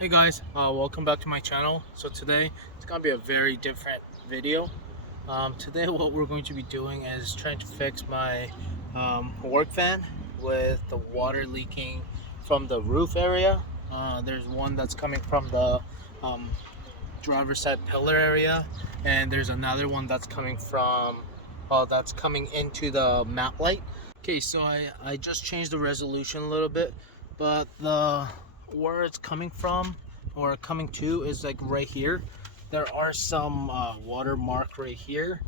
Hey guys, welcome back to my channel. So today it's gonna be a very different video. Today what we're going to be doing is trying to fix my work van with the water leaking from the roof area. There's one that's coming from the driver's side pillar area, and there's another one that's coming from that's coming into the map light. Okay, so I just changed the resolution a little bit, but where it's coming from or coming to is like right here. There are some watermark right here.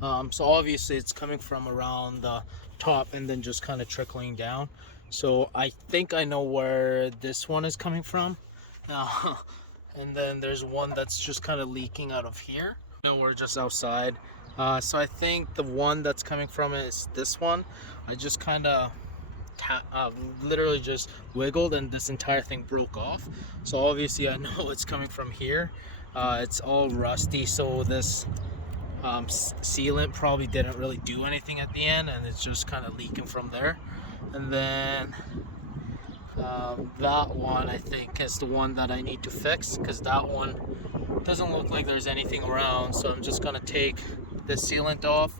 So obviously it's coming from around the top and then just kind of trickling down. So I think I know where this one is coming from. And then there's one that's just kind of leaking out of here. We're just outside. So I think the one that's coming from is this one. I just kind of literally just wiggled and this entire thing broke off. So obviously I know it's coming from here. It's all rusty, so this sealant probably didn't really do anything at the end, and it's just kind of leaking from there. And then that one I think is the one that I need to fix, because that one doesn't look like there's anything around. So I'm just gonna take the sealant off,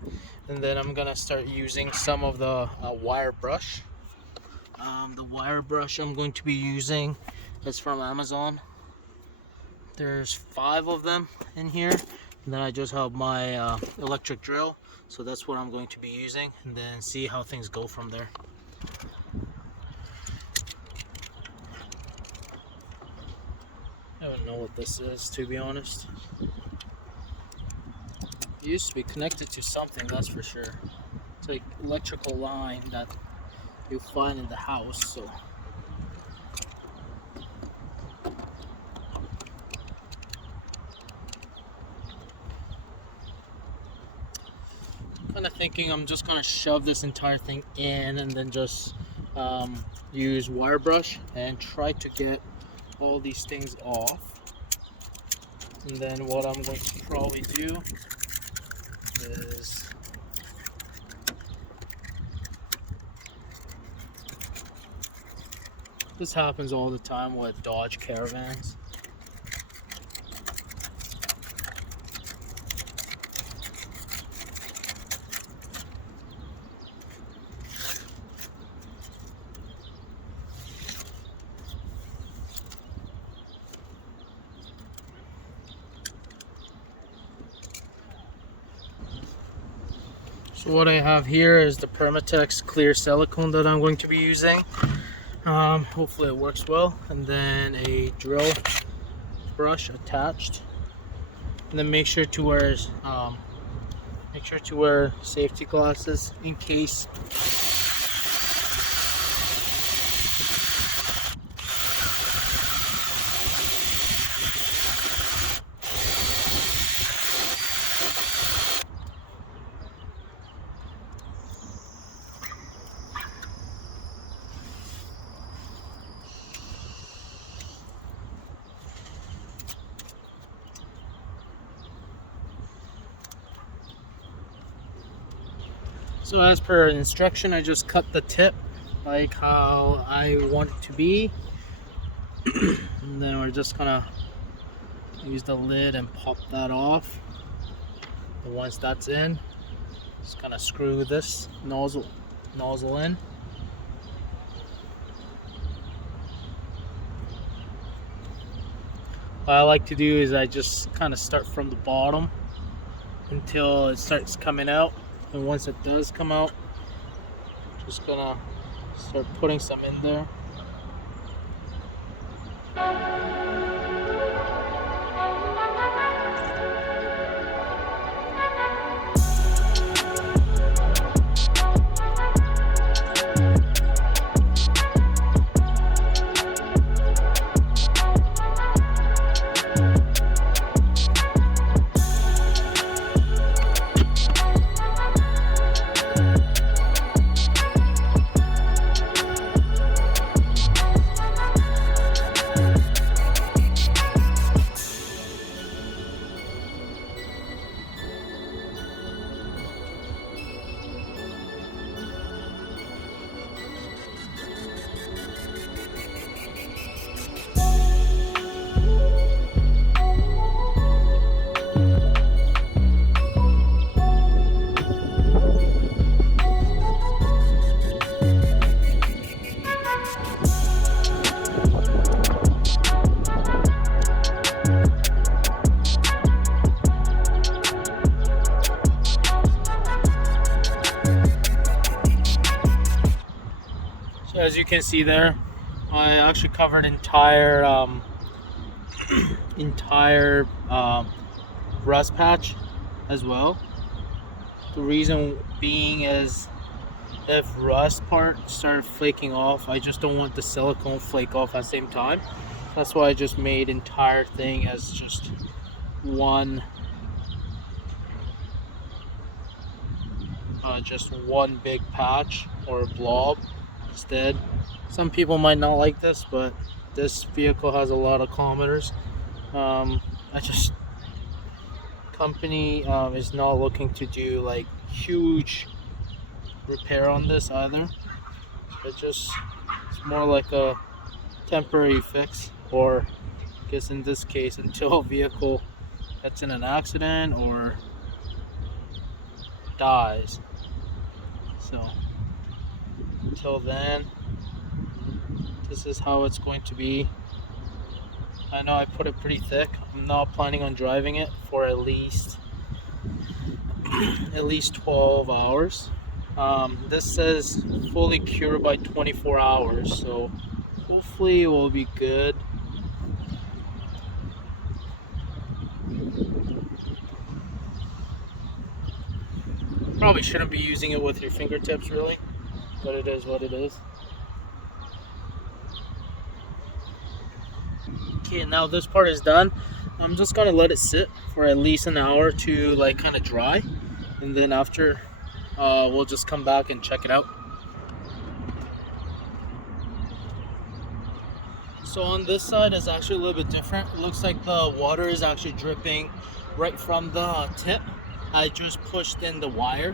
and then I'm gonna start using some of the wire brush. The wire brush I'm going to be using is from Amazon. There's 5 of them in here, and then I just have my electric drill, so that's what I'm going to be using, and then see how things go from there. I don't know what this is, to be honest. It used to be connected to something, that's for sure. It's like electrical line that you find in the house. So kind of thinking I'm just gonna shove this entire thing in and then just use wire brush and try to get all these things off. And then what I'm going to probably do is this happens all the time with Dodge Caravans. So what I have here is the Permatex clear silicone that I'm going to be using. Hopefully it works well, and then a drill brush attached, and then make sure to wear safety glasses in case So as per instruction, I just cut the tip like how I want it to be. And then we're just gonna use the lid and pop that off. And once that's in, just gonna screw this nozzle in. What I like to do is I just kind of start from the bottom until it starts coming out. And once it does come out, just gonna start putting some in there. can see there, I actually covered entire rust patch as well. The reason being is if rust part started flaking off, I just don't want the silicone flake off at the same time. That's why I just made entire thing as just one big patch or blob instead. Some people might not like this, but this vehicle has a lot of kilometers. Company is not looking to do like huge repair on this either. It's more like a temporary fix, or I guess in this case until a vehicle gets in an accident or dies. So until then, this is how it's going to be. I know I put it pretty thick. I'm not planning on driving it for at least 12 hours. This says fully cured by 24 hours, so hopefully it will be good. Probably shouldn't be using it with your fingertips really, but it is what it is. Okay, now this part is done. I'm just gonna let it sit for at least an hour to like kind of dry, and then after we'll just come back and check it out. So on this side is actually a little bit different. It looks like the water is actually dripping right from the tip. I just pushed in the wire.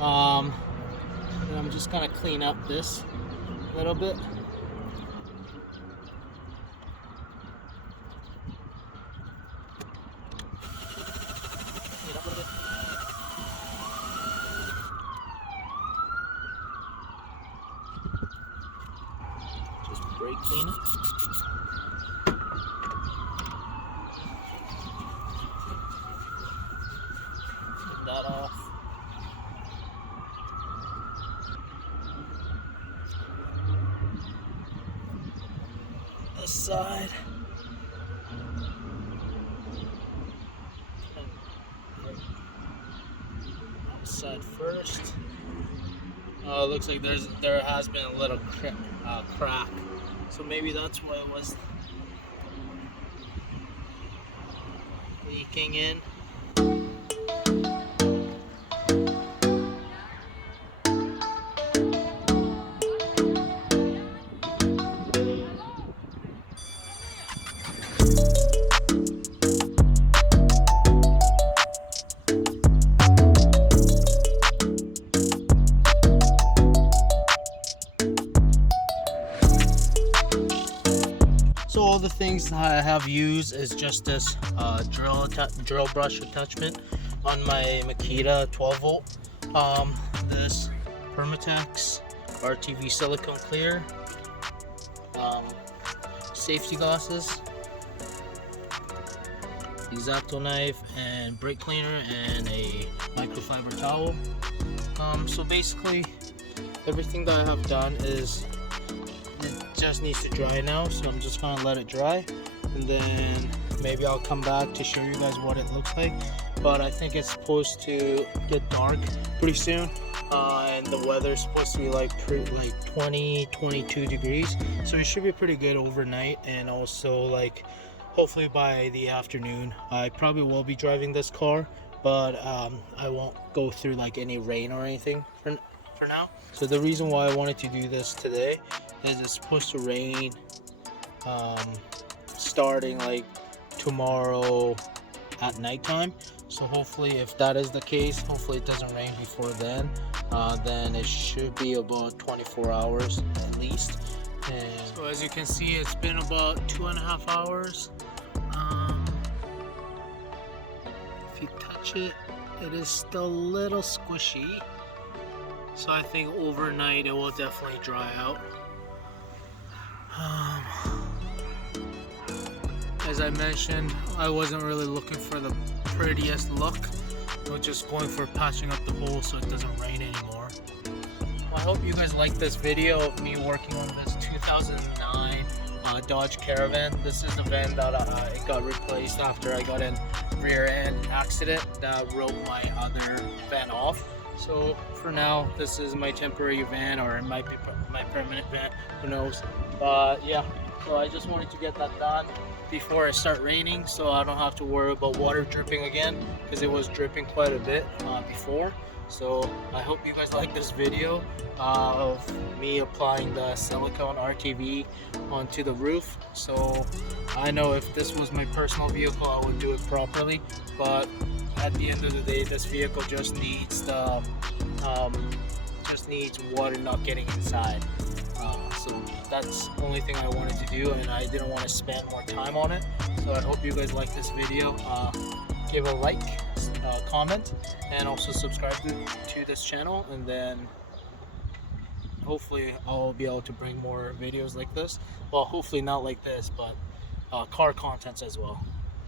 And I'm just gonna clean up this a little bit. Just brake clean it. Get that off. This side. Outside first. It looks like there has been a little crack, so maybe that's why it was leaking in. So all the things that I have used is just this drill brush attachment on my Makita 12 volt. This Permatex RTV silicone clear, safety glasses, X-Acto knife, and brake cleaner, and a microfiber towel. So basically everything that I have done is it just needs to dry now, so I'm just gonna let it dry, and then maybe I'll come back to show you guys what it looks like. But I think it's supposed to get dark pretty soon, and the weather's supposed to be like 20-22 degrees, so it should be pretty good overnight. And also like hopefully by the afternoon I probably will be driving this car, but I won't go through like any rain or anything for now. So the reason why I wanted to do this today is it's supposed to rain starting like tomorrow at nighttime. So hopefully, if that is the case, hopefully it doesn't rain before then. Then it should be about 24 hours at least. And so as you can see, it's been about 2.5 hours. If you touch it, it is still a little squishy. So I think overnight it will definitely dry out. As I mentioned, I wasn't really looking for the prettiest look. I was just going for patching up the hole so it doesn't rain anymore. I hope you guys like this video of me working on this 2009 Dodge Caravan. This is the van that it got replaced after I got in rear end accident that wrote my other van off. So for now, this is my temporary van, or it might be my permanent van, who knows. But yeah, so I just wanted to get that done before it start raining, so I don't have to worry about water dripping again, because it was dripping quite a bit before. So I hope you guys like this video of me applying the silicone RTV onto the roof. So I know if this was my personal vehicle, I would do it properly, but at the end of the day, this vehicle just needs the water not getting inside. So that's the only thing I wanted to do, and I didn't want to spend more time on it. So I hope you guys like this video. Give a like, comment, and also subscribe to this channel, and then hopefully I'll be able to bring more videos like this. Well, hopefully not like this, but car contents as well.